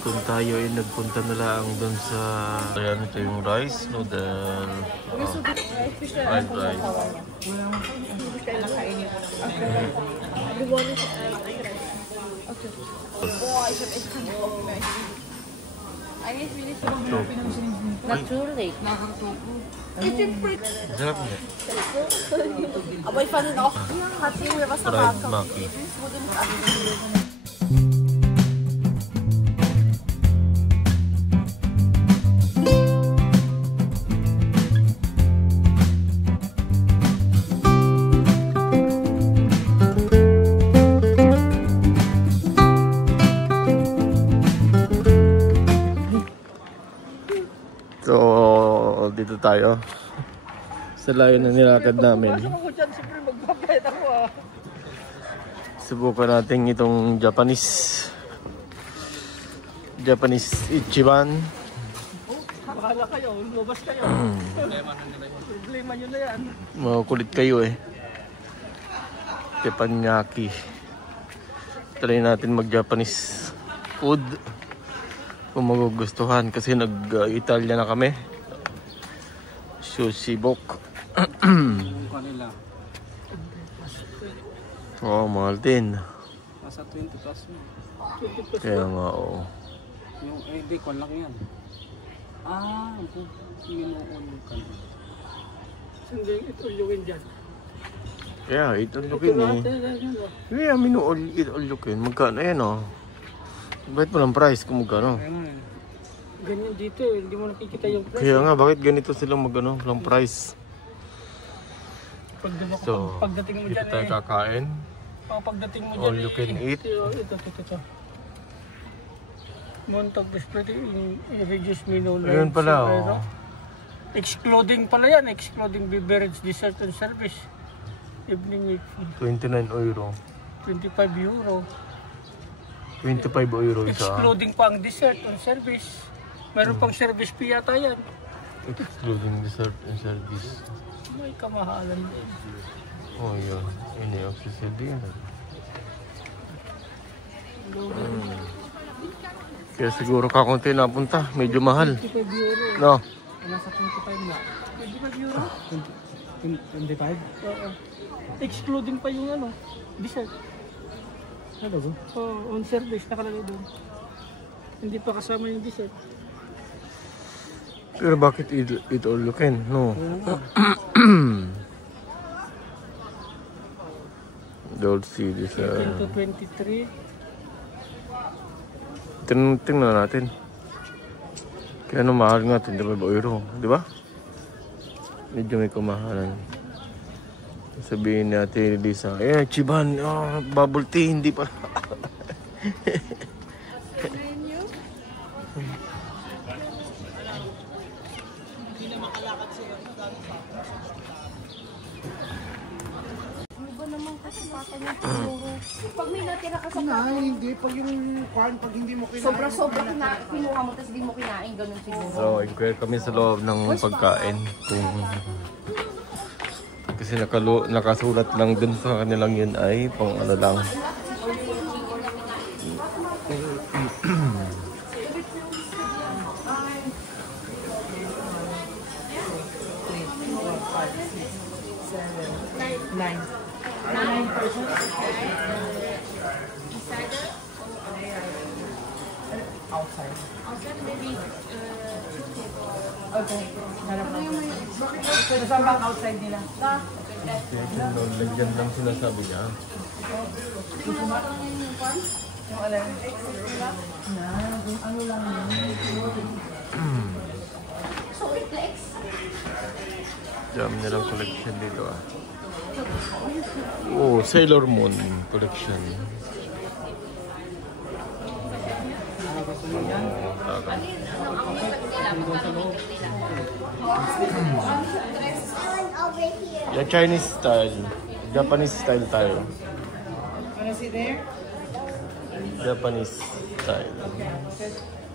Kung tayo ay nagpunta na lang doon sa... Ayan, ito yung rice, noodle, fried rice. Natürlich. Sarap niya. Aber ich fand ihn auch hier, hat irgendwie was Fried maki. So, dito tayo. Sa layo na nilakad namin. Subukan natin itong Japanese Ichiban. Bahala kayo, lumabas kayo. Problema nyo na yan. Makukulit kayo eh. Teppanyaki. Try natin mag-Japanese food. Kung magugustuhan kasi nag-Italia na kami. Sushi bok. Oh, mahal din. Nasa 20 plus mo. Kaya nga, oo. Yung bacon lang yan. Minuon ka na. Hindi, ito yung dyan. Kaya, itulukin eh. Kaya, itulukin. Magkano yan oh. Bakit mo lang price kung magkano? Ganyan dito, hindi mo nakikita yung price. Kaya nga, bakit ganito silang magano lang price? Pagdating mo dyan tayo kakain. Pagdating mo All dyan you can eat. Ito. Montag display reduce menu. Ayun pala oh. Excluding pala yan, excluding beverage, dessert and service. Evening week. 29 euro. 25 euro. 25 euro isa. Excluding pa ang dessert and service. Meron pang service fee yata yan. Excluding dessert and service. May kamahalan din. Oh yun. Ini ang sisili yan. Kaya siguro kakunti napunta. Medyo mahal. 25 euro. No? Nasa 25 na. 25 euro? 25? Oo. Excluding pa yung dessert. Ano ba? On service nakalagay doon. Hindi pa kasama yung dessert. Pero bakit it all you can? No. Don't see this. 18 to 23. Tingnan natin. Kaya mahal nga 25 euro. Di ba? Medyo may kumahalan. Sabihin natin Lisa, Chiban, bubble tea, hindi pa. Pag may natira ka sa hindi. Pag yung pag hindi mo kinain. sobra kinuha mo, tapos hindi mo kinain, ganun siguro. So, inquire kami sa loob ng pagkain. Kasi nakasulat lang dun sa kanilang yun ay pang ano lang. Okay. Saan bang outside nila? Lagyan lang sinasabi niya. Yung alam. Ano lang yun? Dami nilang collection dito ah. Oh, Sailor Moon collection. Yung Chinese style, Japanese style tayo. Wanna sit there? Japanese style.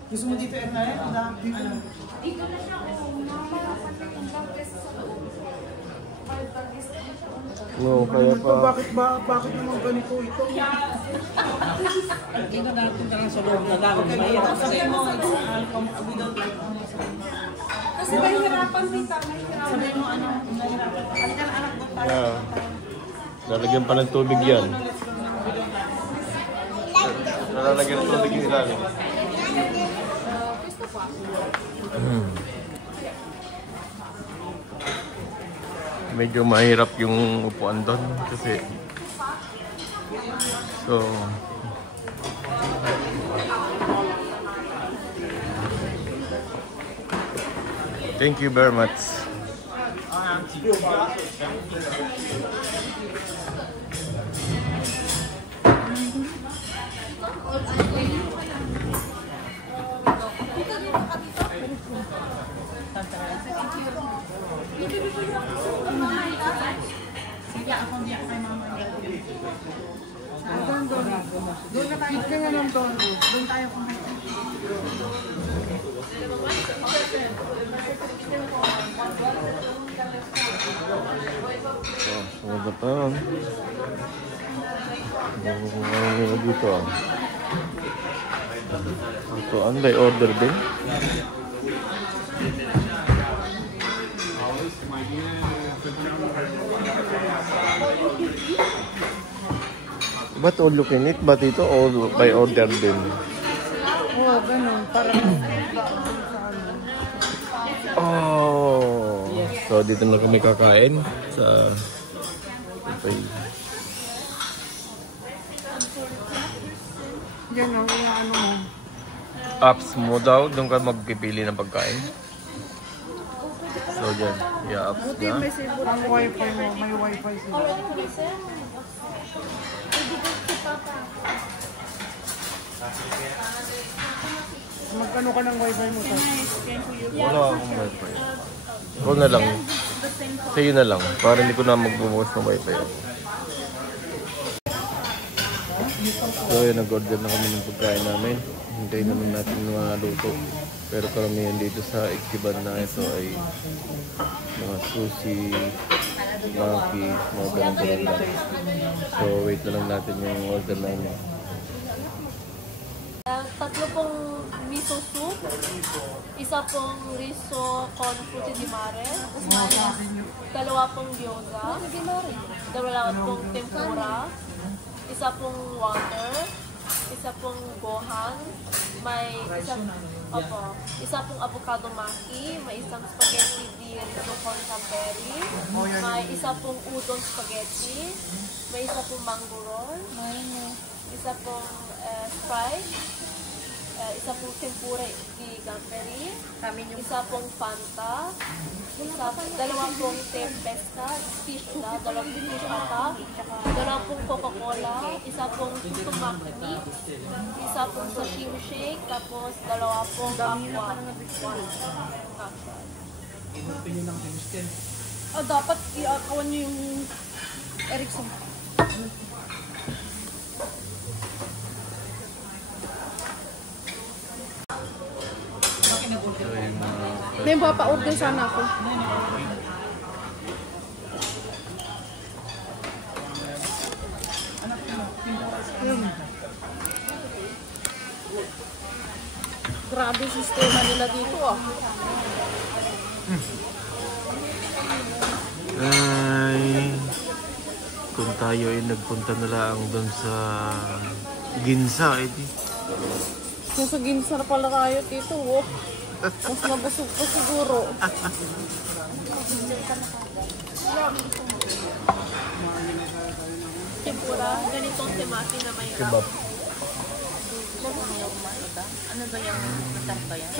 Gusto mo dito, Ernay? Dito na siya. No, kaya pa. Bakit naman ganito ito? Dito natin ka lang sa loob na lang. Mahirap. Sabi mo, kasi mahirapan dito, mahirapan. Sabi mo, ano, mahirapan. Halika na anak mo tayo. Yeah. Lalagyan pa ng tubig yan. Lalagyan ng tubig yung ilalim. Medyo mahirap yung upuan doon kasi so thank you very much. Doon na tayo. Kaya lang doon. Doon tayo kumain. So, sunod na pa yun. Ano nila dito ah. Ito, ano ba order din? Ba't all you can eat? Ba't ito all by order din? Oo, ganun. Parang Oh! So, dito na kami kakain sa buffet. yan ang ano mo. Apps mo daw, doon ka magpipili ng pagkain. So, dyan. Yeah, apps Buti na. may sibot. Ang wifi mo. May wifi sila. Magkano ka ng wifi mo? Wala akong wifi. Ikaw na lang. Sa'yo na lang. Para hindi ko na magbubukas ng wifi ako. So, yun, nag-order na kami ng pagkain namin. Hintayin naman natin maluto. Pero karamihan dito sa Ichiban na ito ay mga sushi, maki, mga ganun-ganun lang. So, wait na lang natin yung order namin. Tatlo pong miso soup, isa pong riso con frutti di mare, dalawa pong gyoza, dalawa pong tempura, isa pong water, isa pong gohan, may isa pong avocado maki, may isang spaghetti di riso con camperi, may isa pong udon spaghetti, may isa pong mango roll, isa pong Sprite, isa pong tempura di gamberi, isa pong Fanta, dalawa pong tempesta, pizza, dalawang pizza, dalawa pong Coca-Cola, isa pong sumaki mix, isa pong sashimi shake, tapos dalawa pong aqua. Dapat i-akawan niyo yung Erickson. May papa-order sana ako. Grabe sistema nila dito ah. Ay, kung tayo ay nagpunta na lang doon sa Ginza, edi. Nasa Ginza pala tayo dito oh. Mas mabusog pa siguro. Tempura, ganitong temaki na may Kebab. Ano ba yung matar ba yan?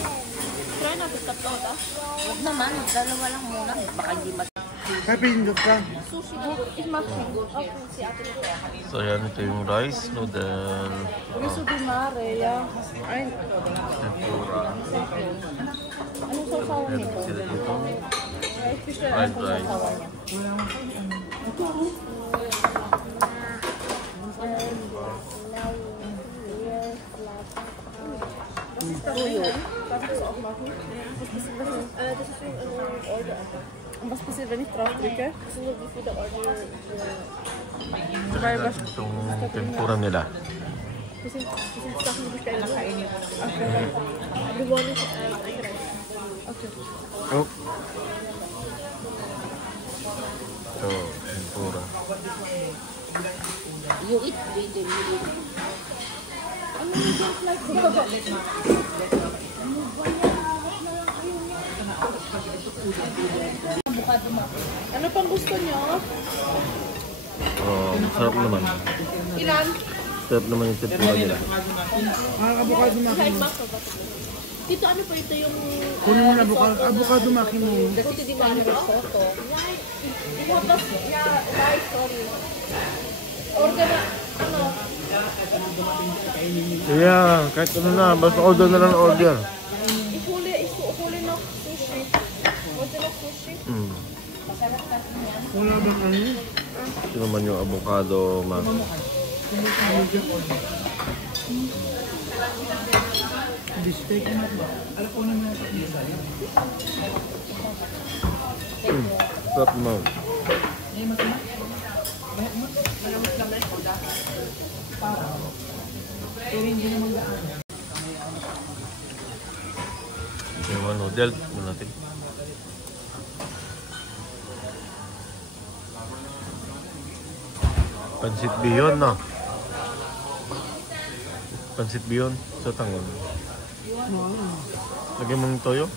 try natin tatlo ka. Huwag naman, dalawa lang muna. Baka hindi May pindot ka. Sushi na ismaki. Okay, si ate nito. So yan, ito yung rice, noodle, Riso di mare, yeah. Ay, tempura. anong sausawan Meron nito? sila dito. Rice fish na Fried anong rice. sausawan niya? Tuyo. Tapos sa okmaki. This is yung order. Mas posible ni Traffic. Sunod if the order. Try natin itong tempura nila. Kasi sa akin gusto kayo nakainin. The one is rice. Okay. Oh. Ito, tempura. You eat with the Ano pang gusto nyo? Oh, sarap naman. Ilan? Sarap naman yung tempura nila. Dito ano po ito yung Kunin mo na avocado maki mo. puti di mare risotto. Rice, sorry. Order na, ano? Yeah, kahit ano na, basta order na lang order. Ihuli na sushi. Order na sushi. Wala bang ano? Ito naman yung avocado maki. Steak na ba? Alam ko naman ito. Sarap naman. Yung mga noodle, tignan natin. Pansit Bihon, no? Pansit Bihon sa tangon. Lagyan mong toyo.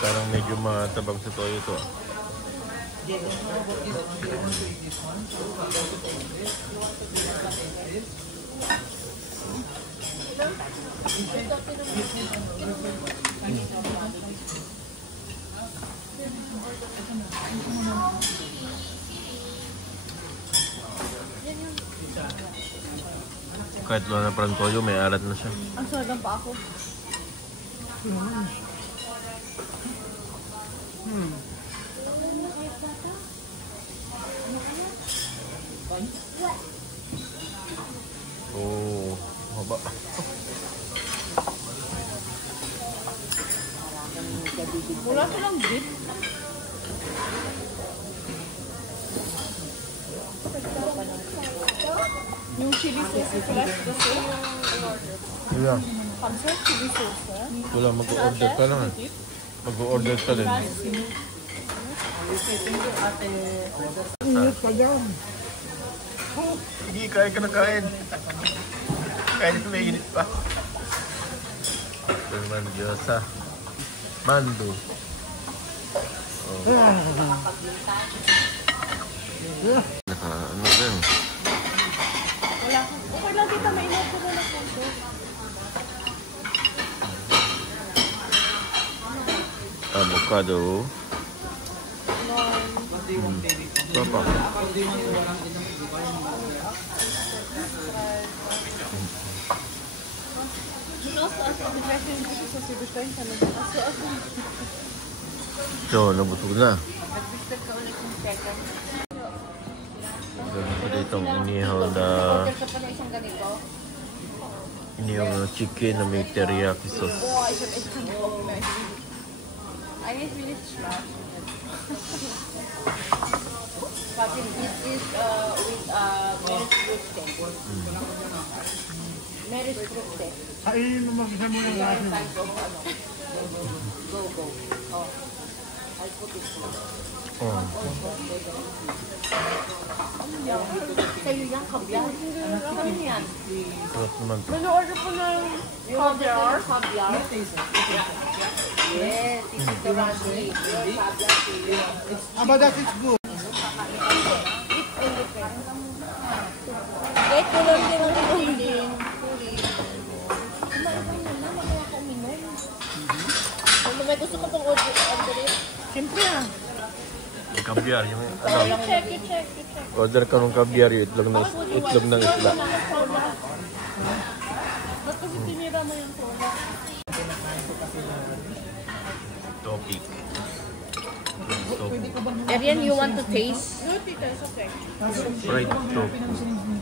Parang medyo matabang sa toyo to. Kahit wala na parang toyo, may alat na siya. Ang sarap pa ako. Oh, haba. Wala silang beef. Yung chili sauce fresh kasi Wala. pancit chili sauce. Wala, mag-order ka lang. Mag-order ka din. Init pa dyan. Hindi, kain ka na kain. Kain na may init pa. Ito naman, Diyosa. Mando. Oh. Naka, ano din. Wala. Okay lang kita, may inot ko na punto. Avocado. Papa. So, nabutog na. Gawin ko dito ang inihaw na chicken na may teriyaki sauce. This is with Mary's fruit. Kainin mo makita mo ng lasa. Go. Oh. I'll put it. Oh. Sa'yo yan, kabyar. Ano yan? Sarap naman. Nag-order po ng caviar. Kabyar? Yes, this is the recipe. Your kabyar. But that is good. Kahit kulang din ang kuling. Ano may gusto ko pang order? Siyempre ah. Caviar, yung ano. You check. Order ka ng caviar, yung itlog ng isla. Ba't kasi tinira mo yung soda? Topic. Arian, you want to taste? No, tita, it's okay. Fried tofu.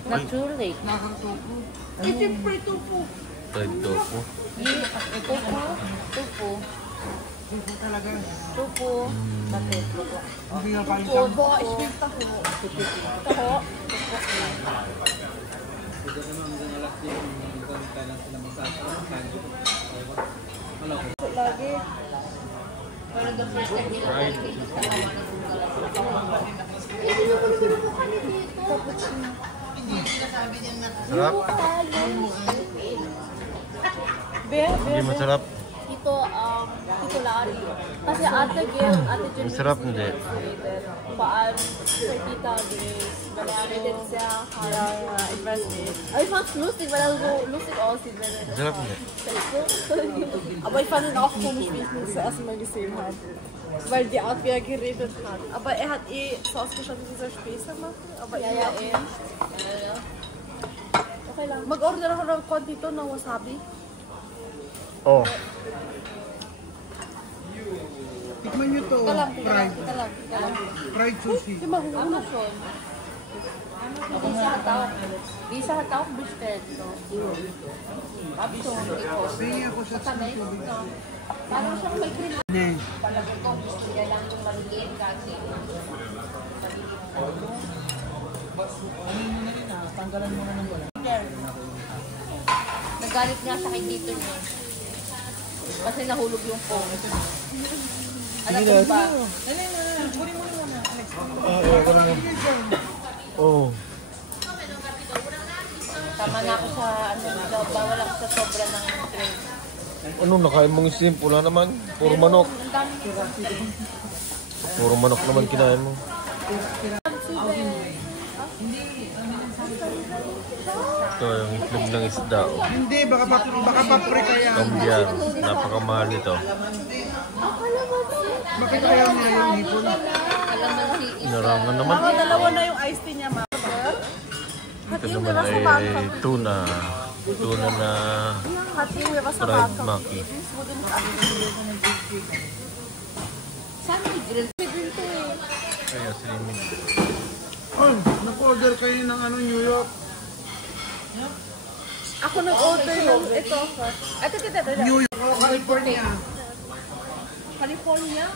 Not too late. It's siyempre tofu. Fried tofu. Tofu. Suso talaga. Tupo. Bakit? Hindi nga kain Tupo. Baka isipin taho. Taho. Lagi. Right. Sarap? Hindi masarap. Ito, ito Larry. Kasi Ate Gil, Ate Gil. Masarap hindi. Paan, sa Tita Grace. Balarin siya, parang investment. Ay, fast lustig. Walang lustig auch sie werden. Masarap hindi. Aber ich fand ihn auch komisch, wie ich ihn das erste Mal gesehen habe. Weil die Art, wie er geredet hat. Aber er hat so ausgeschaut, wie dieser Späße machen. Aber Ja, ich Okay lang. Mag-order ako ng konti to ng wasabi. Oh. Tikman nyo to. Fried. Fried sushi. Di mahuhuna. Bisa hataw bisteto. Abson ito. Sige ako sa Sanay. Parang siyang may cream. Hindi. Palagi ko gusto niya lang yung maliit kasi. Nagalit nga sa kay dito niya. Kasi nahulog yung phone. Alam ko ba? Oh. Tama na ako sa bawal ako sa sobra ng train. Ano, nakain mong isim? Wala naman. Puro manok. Ang dami. Puro manok naman kinain mo. Ito yung itlog ng isda. Oh. Hindi, baka paprika yan. Kambyar. Napakamahal ito. Bakit kaya nga yung hipon? Inarangan naman. Mga dalawa na yung iced tea niya, ma. Ito naman ay tuna. Tuna na Hati, huwag ka sa fried baka. maki. Saan may grill? Kaya swimming. Oh, nag-order kayo ng New York. Ako nag-order ng ito. Ito. New York, California. California.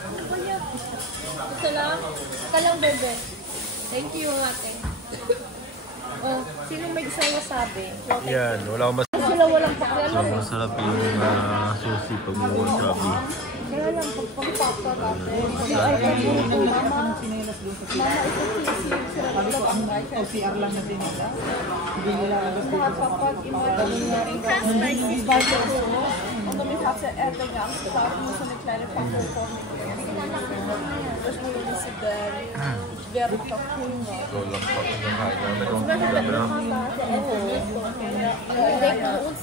Ano ba yan? Gusto lang? Kalang bebe. Thank you, ate. Oh, sino may gusto yung wasabi? Yan, wala akong mas... Sila walang pakialam. So, masarap yung sushi pag may wasabi. Kaya lang, pagpapakta natin. Hindi ay pagpapakta. Mama, ito OCR lang na din nila. Hindi nila lahat kapag imagine die Weiter so. Und damit hat er den ganzen Tag nur so eine kleine Packung vor mir gegessen. Das ist nur nicht so geil. Ich werde verhungert. So lang pa kinakain namin. Ich denke bei uns,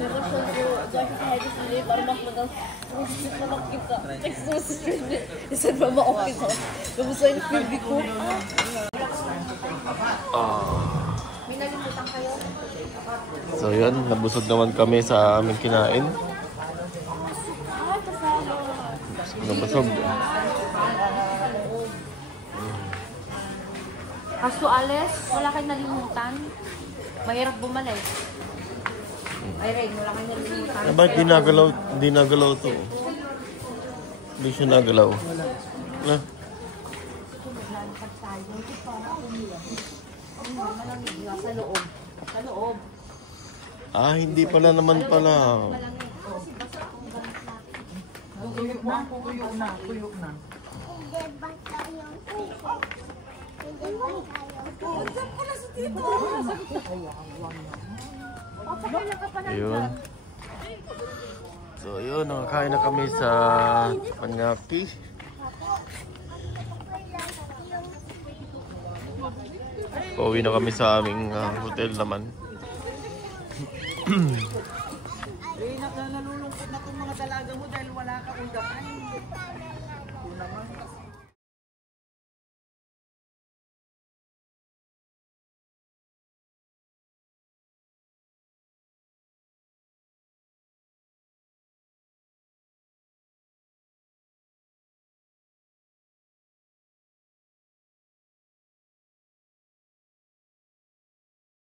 wenn man schon so solche Verhältnisse lebt, warum macht man das? Das ist immer noch gibt. Das hat Mama auch gesagt. Du musst so ein Gefühl wie gucken. May nalimutan kayo? So yun, nabusog naman kami sa aming kinain. Nabusog. Kaso Ales, wala kayong nalimutan. Mahirap bumalik. Ay Ray, wala kayong nalimutan. Eh, bakit di nagalaw to? Hindi siya nagalaw. Na? Sa loob. Sa loob. Ah, hindi pala naman pala. Tuyo na. Ayun. So yun, nakakain na kami sa Panyapi. Pauwi na kami sa aming hotel naman. Nalulungkot na itong mga dalaga mo dahil wala ka kung